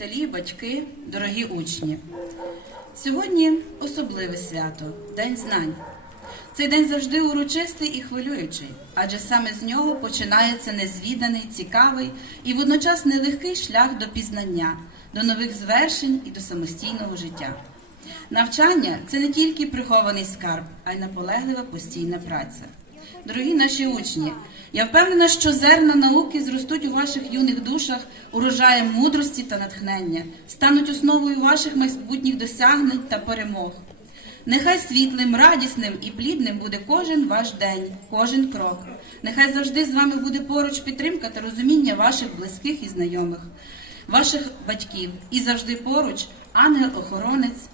вчителі, батьки, дорогі учні. Сьогодні особливе свято День знань. Цей день завжди урочистий і хвилюючий, адже саме з нього починається незвіданий, цікавий і водночас нелегкий шлях до пізнання, до нових звершень і до самостійного життя. Навчання це не тільки прихований скарб, а й наполеглива постійна праця. Дорогі наші учні, я впевнена, що зерна науки зростуть у ваших юних душах урожаєм мудрості та натхнення, стануть основою ваших майбутніх досягнень та перемог. Нехай світлим, радісним і плідним буде кожен ваш день, кожен крок. Нехай завжди з вами буде поруч підтримка та розуміння ваших близьких і знайомих, ваших батьків. І завжди поруч ангел-охоронець,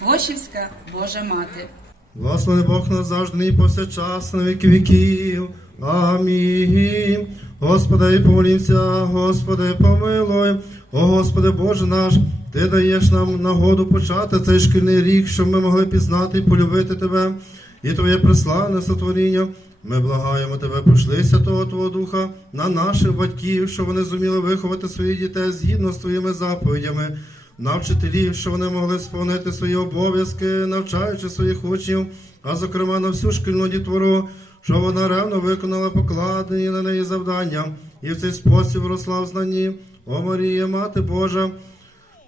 Гошівська Божа Мати. Благослови Бог назавжди і повсякчас на віки віків. Амінь. Господи, помолімся, Господи, помилуй. О Господи Боже наш, Ти даєш нам нагоду почати цей шкільний рік, щоб ми могли пізнати і полюбити Тебе і Твоє преславне сотворіння. Ми благаємо Тебе, пошли Святого Твого Духа на наших батьків, щоб вони зуміли виховати своїх дітей згідно з Твоїми заповідями на вчителів, що вони могли сповнити свої обов'язки, навчаючи своїх учнів, а зокрема на всю шкільну дітвору, що вона ревно виконала покладені на неї завдання, і в цей спосіб росла в знанні. О Марія, Мати Божа, е,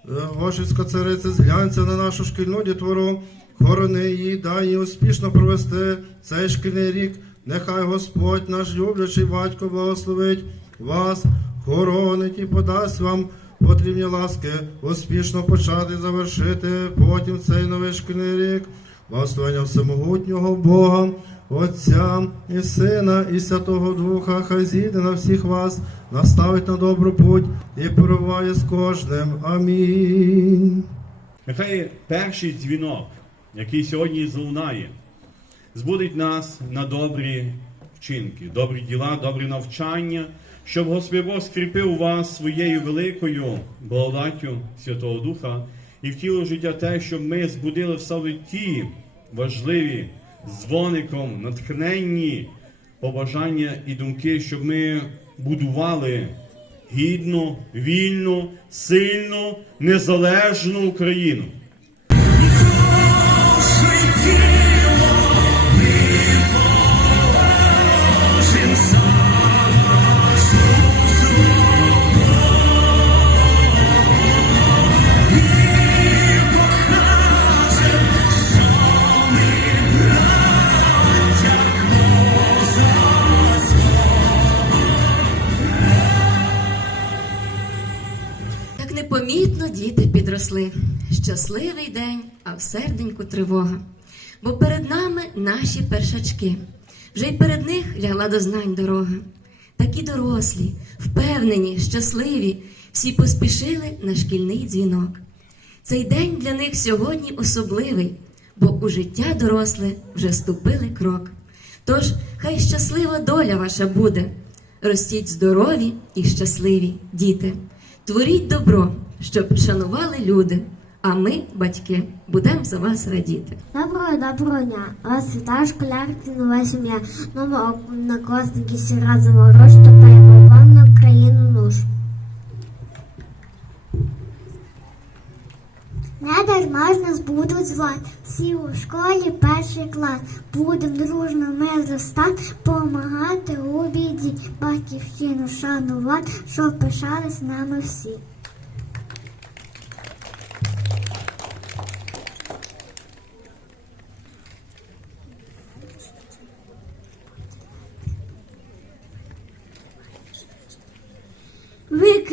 Гошівська цариця, зглянься на нашу шкільну дітвору, хорони її, дай їй успішно провести цей шкільний рік. Нехай Господь, наш люблячий батько, благословить вас, хоронить і подасть вам потрібні ласки, успішно почати завершити потім цей новий шкільний рік. Благословення всемогутнього Бога, Отця і Сина, і Святого Духа, хай зійде на всіх вас, наставить на добру путь і перебуває з кожним. Амінь. Нехай перший дзвінок, який сьогодні залунає, збудить нас на добрі вчинки, добрі діла, добрі навчання, щоб Господь Бог скріпив вас своєю великою благодаттю Святого Духа і втілив життя те, щоб ми збудили в собі ті важливі дзвоником, натхненні побажання і думки, щоб ми будували гідну, вільну, сильну, незалежну Україну. Діти підросли. Щасливий день, а в серденьку тривога. Бо перед нами наші першачки. Вже й перед них лягла до знань дорога. Такі дорослі, впевнені, щасливі, всі поспішили на шкільний дзвінок. Цей день для них сьогодні особливий, бо у життя доросле вже ступили крок. Тож хай щаслива доля ваша буде. Ростіть здорові і щасливі діти. Творіть добро, щоб шанували люди, а ми, батьки, будемо за вас радіти. Доброго доброго дня! Вас вітає школярки нова сім'я. Нова однокласники ворож топаємо вам на Україну нуж. Ж нас будуть звати. Всі у школі перший клас. Будем дружно ми зростати, помагати у біді, батьківщину шанувати, щоб пишались нами всі.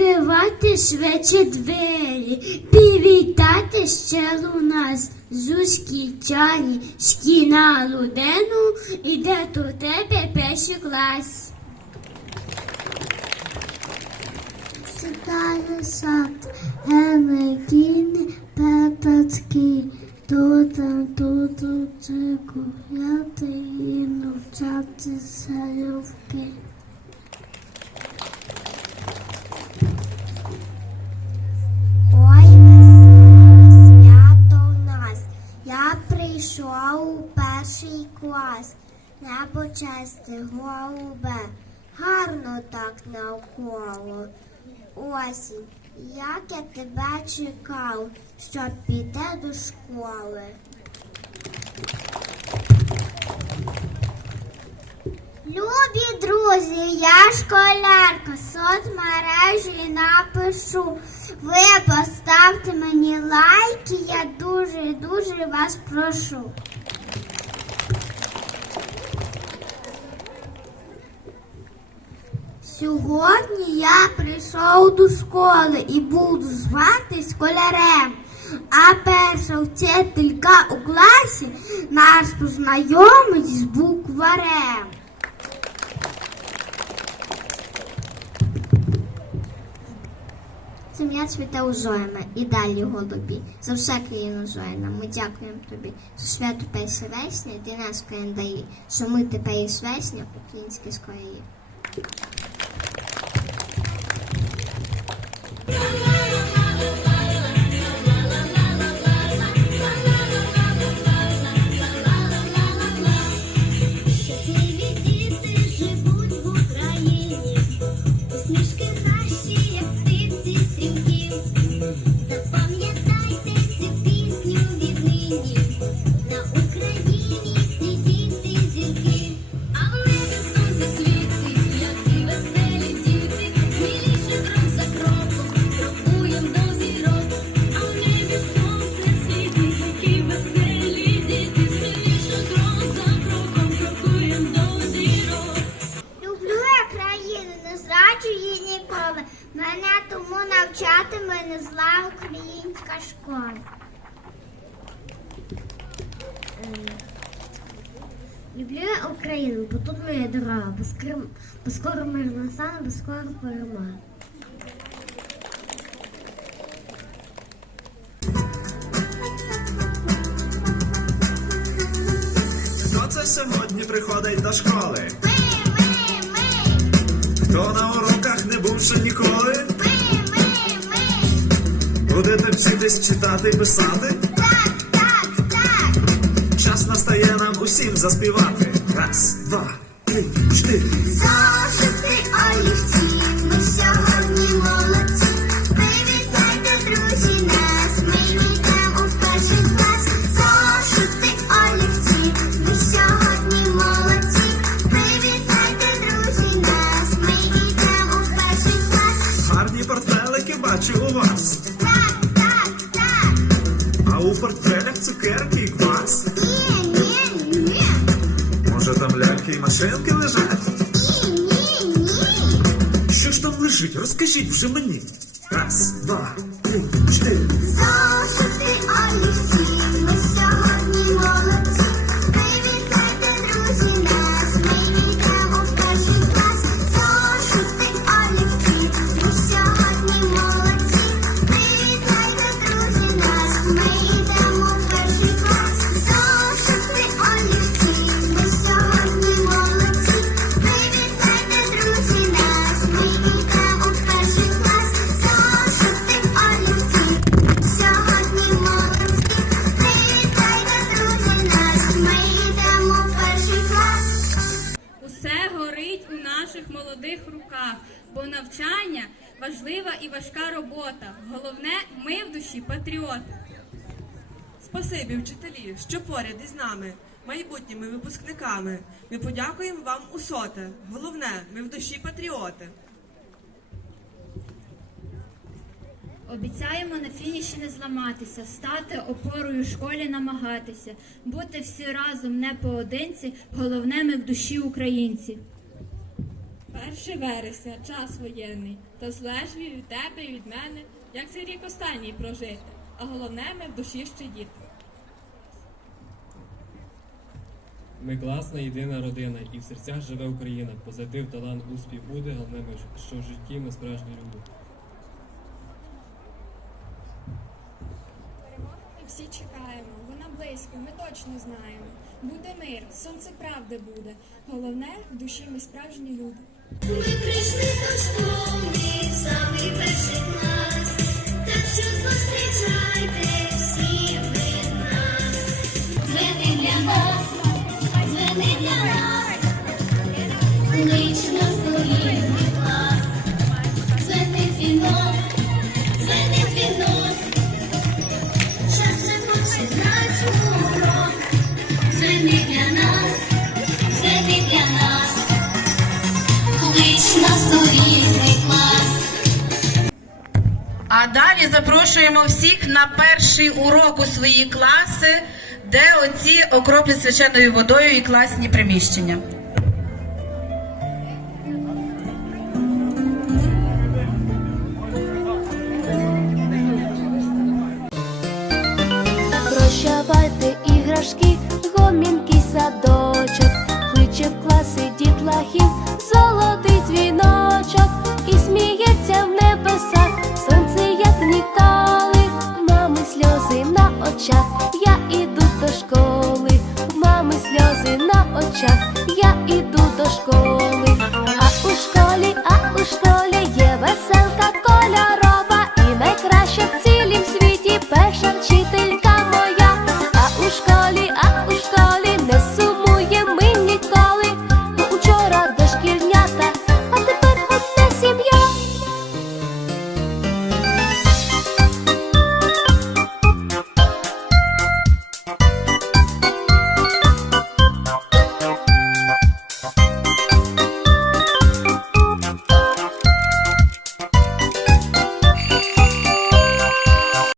відкривати швидше двері, привітати ще у нас зузькі чані, шкіна лудену, іде до тебе перший клас. Читаю сад гемекіни петацькі, то там, то тут, куряти і навчати сайовки. Пепецькі небо чисте, голубе, гарно так навколо. Осінь, як я тебе чекав, щоб піти до школи. Любі друзі, я школярка, соцмережі напишу. Ви поставте мені лайки, я дуже дуже вас прошу. Сьогодні я прийшов до школи і буду звати школярем. А перша вчителька у класі нас познайомить з букварем. Сім'я цвіте у зоями і далі голубі. За все країну зоїна. Ми дякуємо тобі. За свято перше весня, ти нас календарі. Що ми тепер із весня українські скорії. Люблю я Україну, бо тут моя дорога, бо скоро, бо скоро мир настане, бо скоро перемога. Хто це сьогодні приходить до школи? Ми, ми, ми, Хто на уроках не був ще ніколи? ми, ми, ми. Будете вчитись читати і писати? Настає нам усім заспівати. Раз, два, три, чотири. Три, Спасибі, вчителі, що поряд із нами, майбутніми випускниками. Ми подякуємо вам у соте. Головне, ми в душі патріоти. Обіцяємо на фініші не зламатися, стати опорою школі намагатися, бути всі разом не поодинці, головне ми в душі українці. 1 вересня, час воєнний, та злежві від тебе і від мене, як цей рік останній прожити. А головне, ми в душі ще діти. Ми класна єдина родина, і в серцях живе Україна. Позитив, талант, успіх буде, головне, що в житті ми справжні люди. Ми всі чекаємо, вона близько, ми точно знаємо. Буде мир, сонце правди буде. Головне, в душі ми справжні люди. Ми прийшли до школи, самий перший клас, так що зустрічайте запрошуємо всіх на перший урок у свої класи, де оці окроплять свяченою водою і класні приміщення. Прощавайте іграшки, гомінкий садочок, кличе в класи дітлахів.